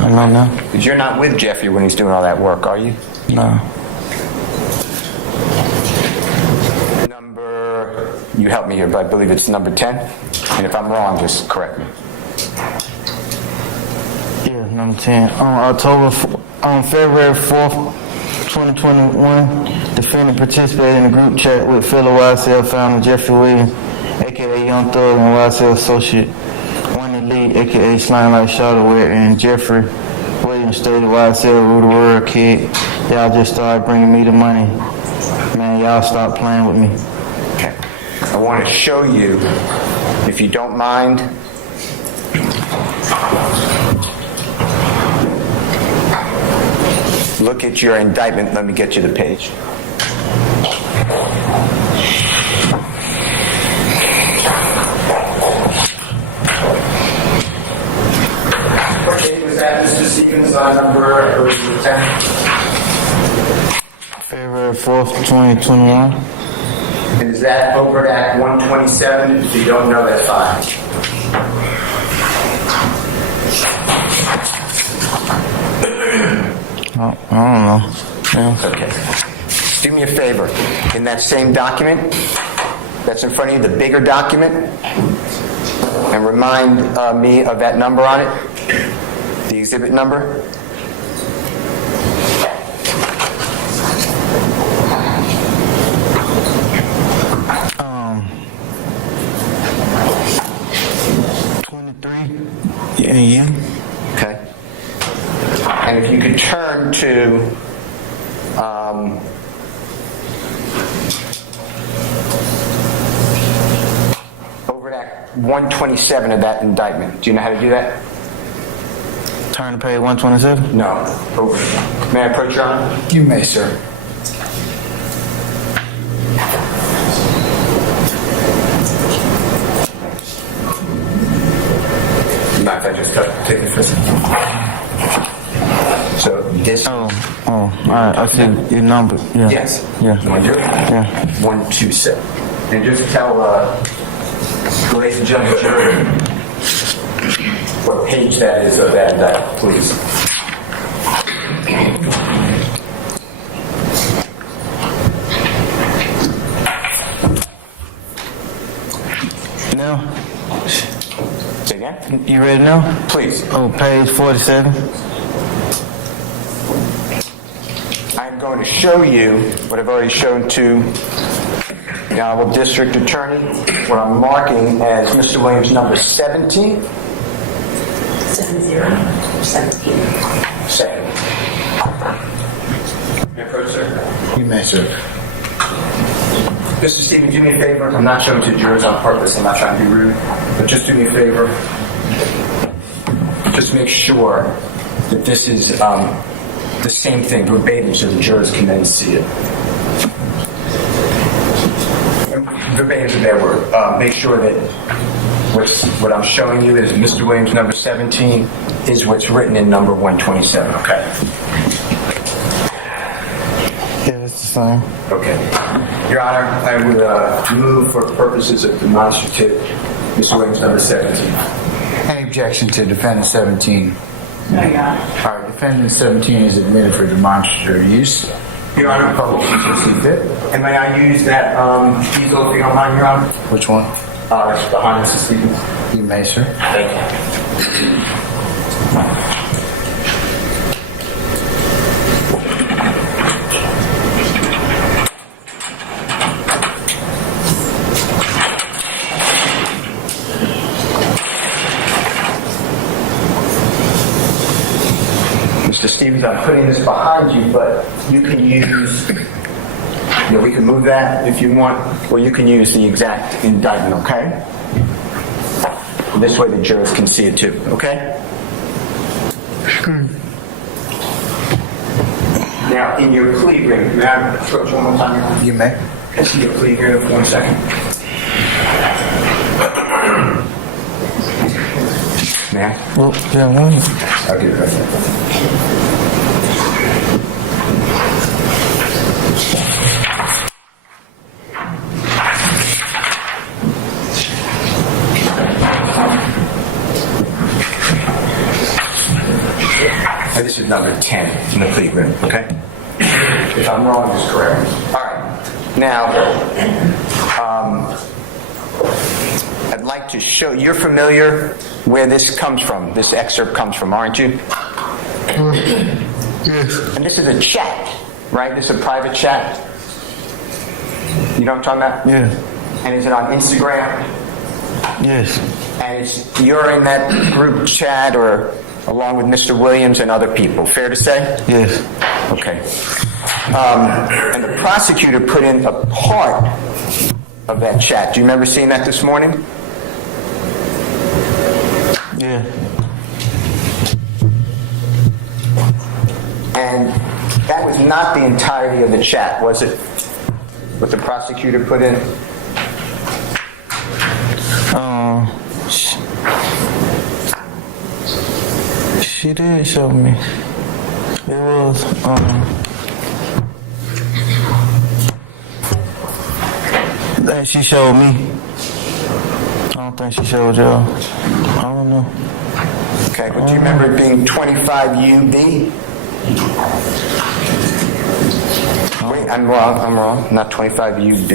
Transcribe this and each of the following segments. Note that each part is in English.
I don't know. Because you're not with Jeffrey when he's doing all that work, are you? No. You help me here, but I believe it's number 10. And if I'm wrong, just correct me. Yeah, number 10. On February 4th, 2021, defendant participated in a group chat with fellow YSL founder Jeffrey Williams, aka Young Thug, and YSL associate Wendy Lee, aka Slime Like Shotterware, and Jeffrey Williams stated YSL rule the world, kid. Y'all just started bringing me the money. Man, y'all stop playing with me. Okay. I want to show you, if you don't mind, look at your indictment. Let me get you the page. Okay, was that Mr. Stevens on number 10? February 4th, 2021. And is that over at 127? If you don't know, that's fine. I don't know. Yeah. Okay. Do me a favor. In that same document that's in front of you, the bigger document, and remind me of that number on it, the exhibit number. Yeah. Okay. And if you could turn to over at 127 of that indictment. Do you know how to do that? Turn to page 127? No. Over. May I approach, Your Honor? You may, sir. Mind if I just take it first? So this. Oh, all right. I see your number. Yeah. Yes. Yeah. You want to do it? Yeah. 127. And just tell ladies and gentlemen, jury, what page that is of that indictment, please. Now? Say again? You ready now? Please. Oh, page 47. I'm going to show you what I've already shown to the Honorable District Attorney, what I'm marking as Mr. Williams' number 17. 17. Second. May I approach, sir? You may, sir. Mr. Stevens, do me a favor. I'm not showing to jurors on purpose. I'm not trying to be rude. But just do me a favor. Just make sure that this is the same thing, verbatim, so the jurors can then see it. Verbatim is a bad word. Make sure that what I'm showing you is Mr. Williams' number 17 is what's written in number 127. Okay. Yeah, it's the same. Okay. Your Honor, I would move for purposes of demonstrative Mr. Williams' number 17. Any objection to defendant 17? No, Your Honor. All right, defendant 17 is admitted for demonstrative use. Your Honor, Public interest see fit. and may I use that easel if you don't mind, Your Honor? Which one? It's behind Mr. Stevens. You may, sir. Thank you. Mr. Stevens, I'm putting this behind you, but you can use, we can move that if you want, or you can use the exact indictment, okay? This way the jurors can see it too, okay? Now, in your plea agreement, may I approach one more time? You may. Can I see your plea agreement for 1 second? May I? Well, yeah, one. I'll give it right there. And this is number 10 in the plea agreement, okay? If I'm wrong, just correct me. All right. Now, I'd like to show, you're familiar where this comes from, this excerpt comes from, aren't you? Yes. And this is a chat, right? This is a private chat. You know what I'm talking about? Yeah. And is it on Instagram? Yes. And you're in that group chat or along with Mr. Williams and other people, fair to say? Yes. Okay. And the prosecutor put in a part of that chat. Do you remember seeing that this morning? Yeah. And that was not the entirety of the chat, was it? What the prosecutor put in? She did show me. It was, I think she showed me. I don't think she showed y'all. I don't know. Okay, but do you remember it being 25 UB? Wait, I'm wrong. Not 25 UB.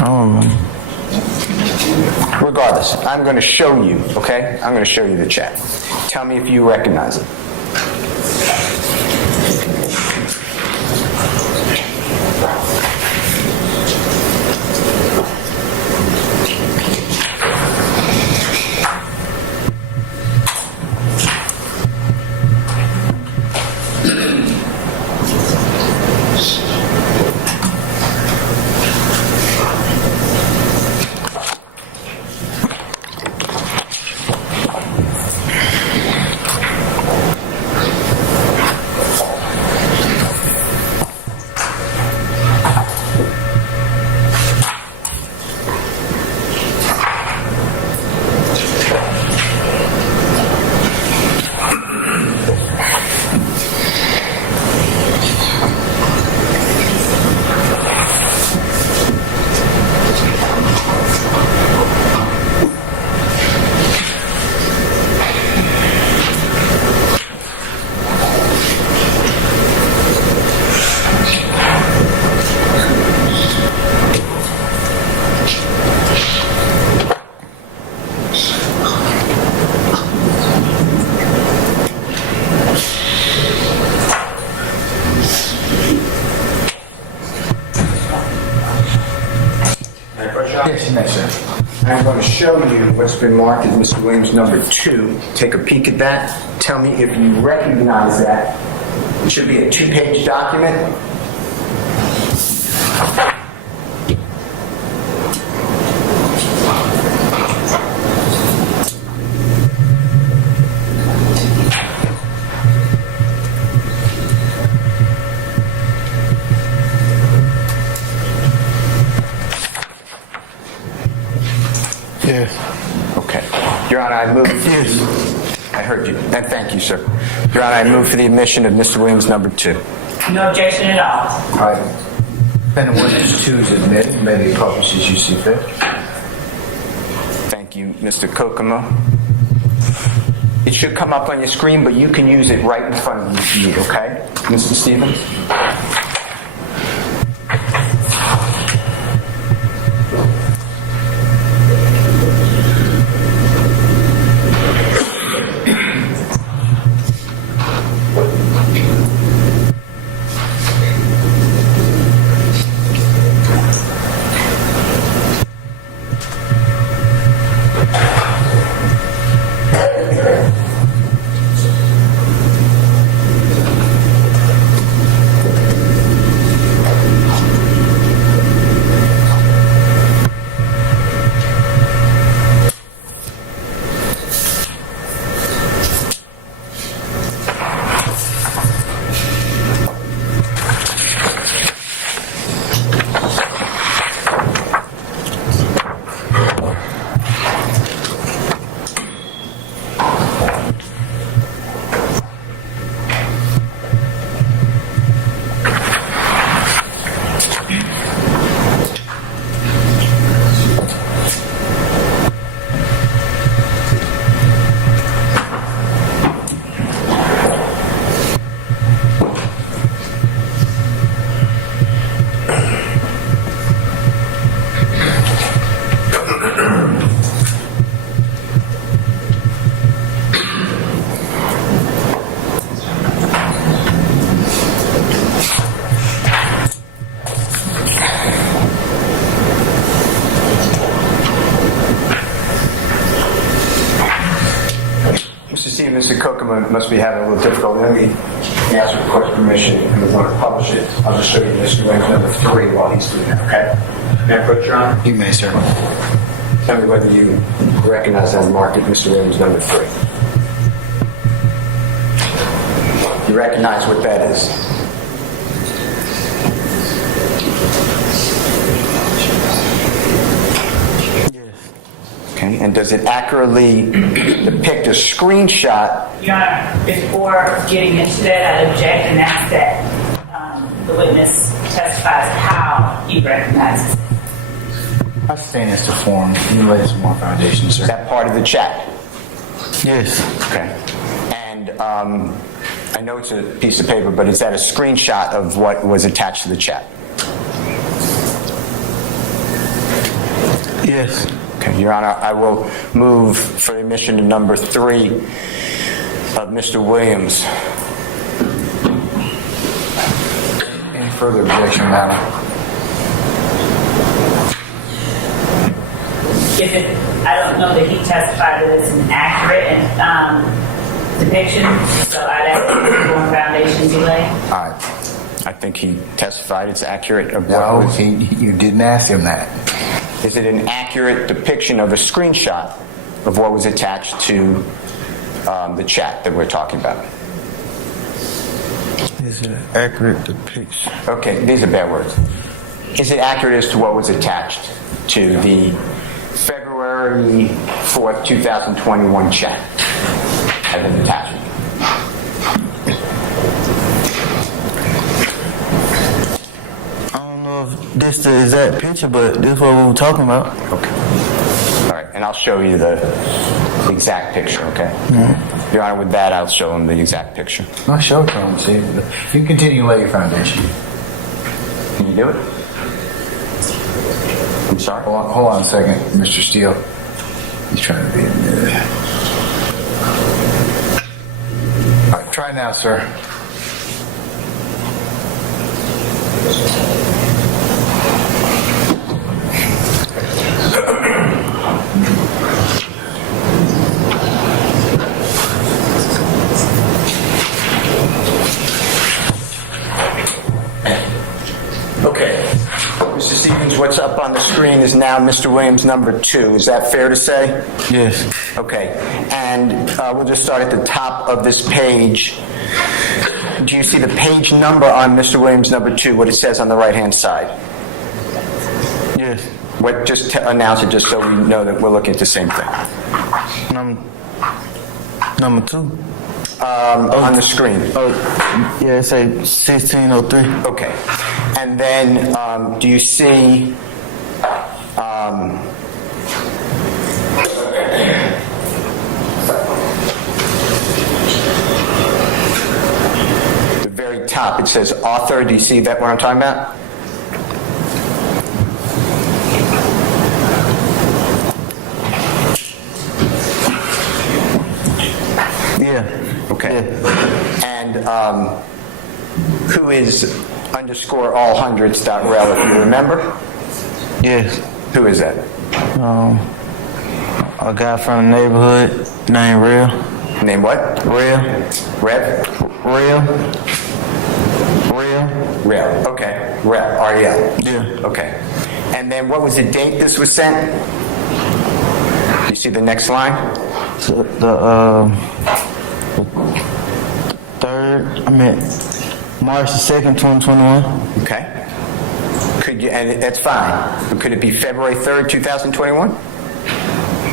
I don't know. Regardless, I'm going to show you, okay? I'm going to show you the chat. Tell me if you recognize it. I'm going to show you what's been marked as Mr. Williams number 2. Take a peek at that. Tell me if you recognize that. It should be a 2-page document. Yes. Okay. Your Honor, I move. Yes. I heard you. And thank you, sir. Your Honor, I move for the admission of Mr. Williams number 2. No objection at all. All right. And the witness 2 is admitted. May the purposes you see fit. Thank you, Mr. Kokomo. It should come up on your screen, but you can use it right in front of you, okay? Mr. Stevens? you, Mr. Kokomo must be having a little difficulty. Let me ask for request permission if we want to publish it. I'll just show you Mr. Williams number 3 while he's doing that, okay? May I approach, Your Honor? You may, sir. Tell me whether you recognize that market, Mr. Williams number 3. You recognize what that is? Okay, and does it accurately depict a screenshot? Your Honor, before getting into that, I object and ask that the witness testifies how he recognizes it. I stand as to form. You lay some more foundation, Is sir. that part of the chat? Yes. Okay. And I know it's a piece of paper, but is that a screenshot of what was attached to the chat? Yes. Okay, Your Honor, I will move for admission to number 3 of Mr. Williams. Any further objection, madam? If it, I don't know that he testified that it's an accurate depiction, so I'd ask that the foundation be laid. I think he testified it's accurate of what No, was... you didn't ask him that. Is it an accurate depiction of a screenshot of what was attached to the chat that we're talking about? Is it an accurate depiction? Okay, these are bad words. Is it accurate as to what was attached to the February 4th, 2021 chat as an attachment? I don't know if this is the exact picture, but this is what we were talking about. Okay. All right, and I'll show you the exact picture, okay? Mm-hmm. Your Honor, with that, I'll show him the exact picture. I'll show it to him. See, you can continue to lay your foundation. Can you do it? I'm sorry? Hold on a second, Mr. Steele. He's trying to be in there. All right, try now, sir. Okay. Mr. Stevens, what's up on the screen is now Mr. Williams number 2. Is that fair to say? Yes. Okay. And we'll just start at the top of this page. Do you see the page number on Mr. Williams number 2, what it says on the right-hand side? Yes. What? Just announce it just so we know that we're looking at the same thing. Number 2. On the screen. Oh, yeah, it say 1603. Okay. And then do you see the very top, it says author. Do you see that what I'm talking about? Yeah. Okay. Yeah. And who is _all100s.rel, if you remember? Yes. Who is that? A guy from the neighborhood named Real. Name what? Real. Rev? Real. Real. Rel. Okay. Rel. R-E-L. Yeah. Okay. And then what was the date this was sent? You see the next line? So March the 2nd, 2021. Okay. Could you, and that's fine. But could it be February 3rd, 2021?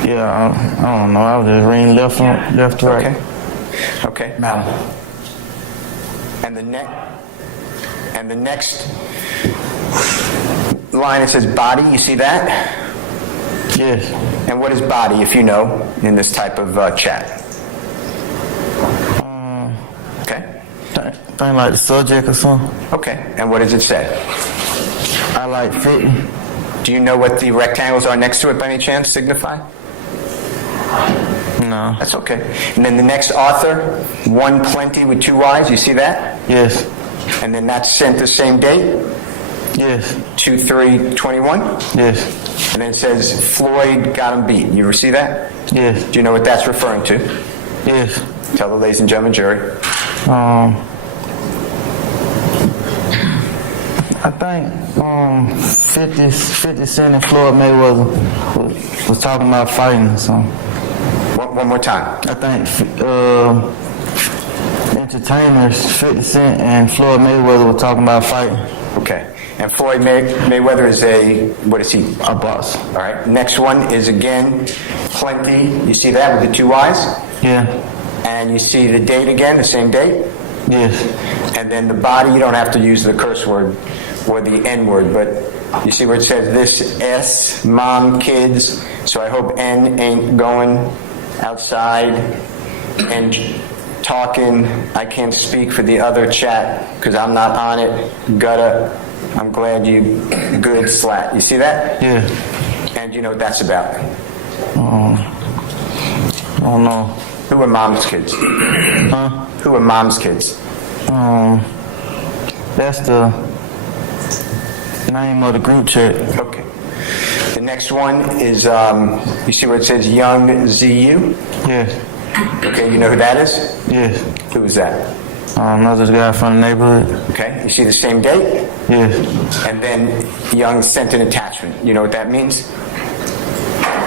Yeah, I don't know. I was just reading left to right. Okay. Okay. Madam. And the next line, it says body. You see that? Yes. And what is body, if you know, in this type of chat? Okay. Thing like the subject or something. Okay. And what does it say? I like 50. Do you know what the rectangles are next to it by any chance signify? No. That's okay. And then the next author, 120 with 2 Y's. You see that? Yes. And then that's sent the same date? Yes. 2/3/21? Yes. And then it says Floyd got him beat. You ever see that? Yes. Do you know what that's referring to? Yes. Tell the ladies and gentlemen jury. I think 50 Cent and Floyd Mayweather was talking about fighting. So One more time. I think entertainers 50 Cent and Floyd Mayweather were talking about fighting. Okay. And Floyd Mayweather is what is he? A boss. All right. Next one is again, Plenty. You see that with the two Y's? Yeah. And you see the date again, the same date? Yes. And then the body, you don't have to use the curse word or the N word, but you see where it says this S, mom, kids. So I hope N ain't going outside and talking. I can't speak for the other chat because I'm not on it. I'm glad you good slat. You see that? Yeah. And you know what that's about. I don't know. Who are mom's kids? Huh? Who are mom's kids? That's the name of the group chat. Okay. The next one is, you see where it says Young ZU? Yes. Okay, you know who that is? Yes. Who is that? Another guy from the neighborhood. Okay, you see the same date? Yes. And then Young sent an attachment. You know what that means?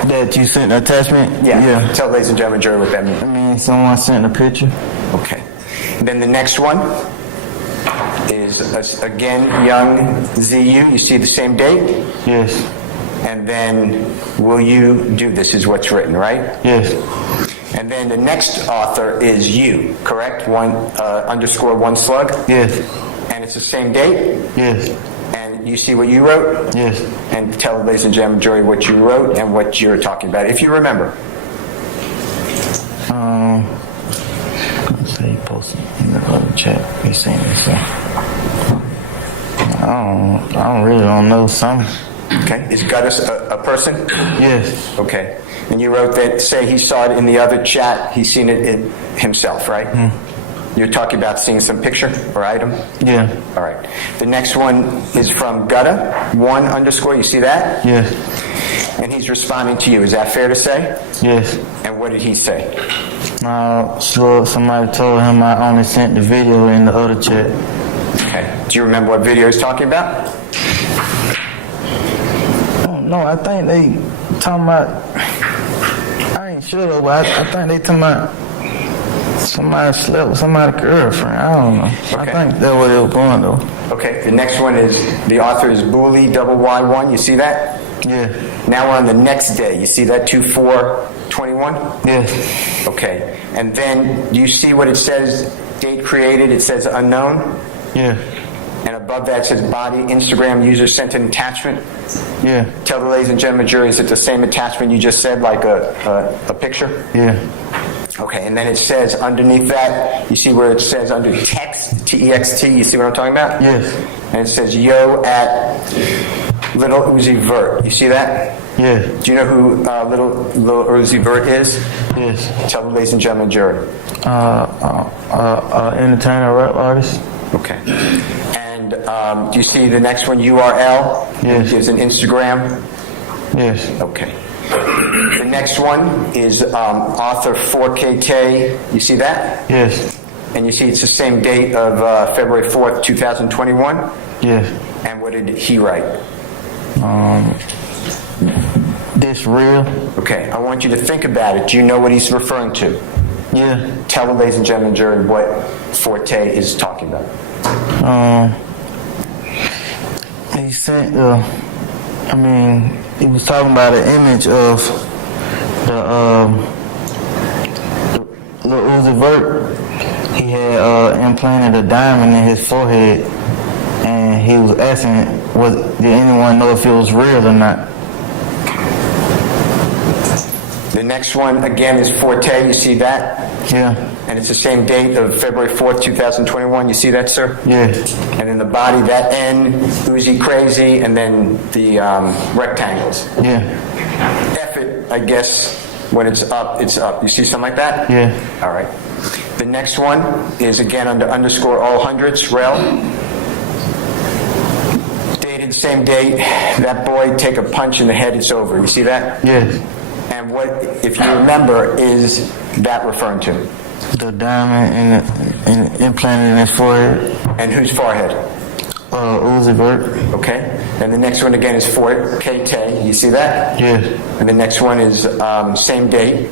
That you sent an attachment? Yeah. Tell ladies and gentlemen jury what that means. I mean, someone sent a picture. Okay. And then the next one is, again, Young ZU. You see the same date? Yes. And then, will you do this is what's written, right? Yes. And then the next author is you, correct? _1 slug? Yes. And it's the same date? Yes. And you see what you wrote? Yes. And tell the ladies and gentlemen jury what you wrote and what you're talking about, if you remember. Let's say he posted in the other chat. He seen this. So. I really don't know. Something. Okay. Is Guttis a person? Yes. Okay. And you wrote that, say he saw it in the other chat, he's seen it himself, right? You're talking about seeing some picture or item? Yeah. All right. The next one is from Gutta, 1_. You see that? Yes. And he's responding to you. Is that fair to say? Yes. And what did he say? So somebody told him I only sent the video in the other chat. Okay. Do you remember what video he's talking about? No, I think they talking about. I ain't sure though, but I think they talking about somebody slept with somebody's girlfriend. I don't know. Okay. I think that's where they were going though. Okay. The next one is, the author is Booley, Y1. You see that? Yeah. Now we're on the next day. You see that 2/4/21? Yes. Okay. And then do you see what it says? Date created. It says unknown. Yeah. And above that it says body, Instagram user sent an attachment. Yeah. Tell the ladies and gentlemen jury, is it the same attachment you just said, like a picture? Yeah. Okay, and then it says underneath that, you see where it says under text, T-E-X-T, you see what I'm talking about? Yes. And it says yo at Little Uzi Vert. You see that? Yeah. Do you know who Little Uzi Vert is? Yes. Tell the ladies and gentlemen jury. Entertainer, rap artist. Okay. And do you see the next one, URL? Yes. It gives an Instagram. Yes. Okay. The next one is author 4KK. You see that? Yes. And you see it's the same date of February 4th, 2021? Yes. And what did he write? This real? Okay, I want you to think about it. Do you know what he's referring to? Yeah. Tell the ladies and gentlemen jury what Forte is talking about. He sent he was talking about an image of the Lil Uzi Vert. He had implanted a diamond in his forehead, and he was asking, did anyone know if it was real or not? The next one, again, is Forte. You see that? Yeah. And it's the same date of February 4th, 2021. You see that, sir? Yeah. And in the body, that N, Uzi Crazy, and then the rectangles. Yeah. F it, I guess, when it's up, it's up. You see something like that? Yeah. All right. The next one is, again, under _ all hundreds, rel. Dated same date. That boy, take a punch in the head, it's over. You see that? Yes. And what, if you remember, is that referring to? The diamond and implanted in his forehead. And whose forehead? Uzi Vert. Okay. And the next one again is for K-Tay. You see that? Yes. And the next one is same date,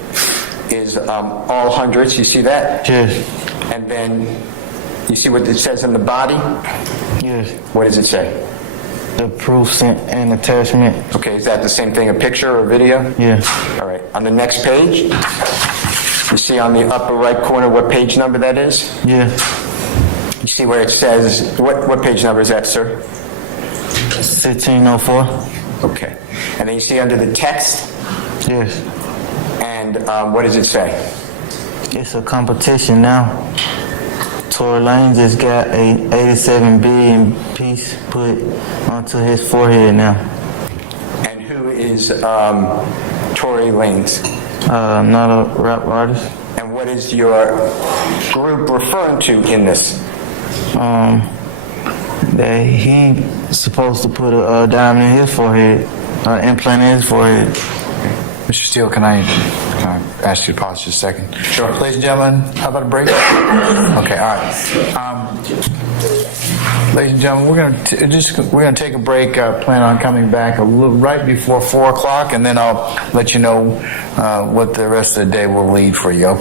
is all hundreds. You see that? Yes. And then you see what it says on the body? Yes. What does it say? The proofs and attachment. Okay, is that the same thing, a picture or video? Yeah. All right. On the next page, you see on the upper right corner what page number that is? Yeah. You see where it says, what page number is that, sir? 1604. Okay. And then you see under the text, Yes. and what does it say? It's a competition now. Tory Lanez just got a 87 billion piece put onto his forehead now. And who is Tory Lanez? Not a rap artist. And what is your group referring to in this? That he supposed to put a diamond in his forehead, implant in his forehead. Mr. Steele, can I ask you to pause just a second? Sure. Ladies and gentlemen, how about a break? Okay, all right. Ladies and gentlemen, we're gonna take a break. Plan on coming back a little right before 4 o'clock, and then I'll let you know what the rest of the day will lead for you. Okay.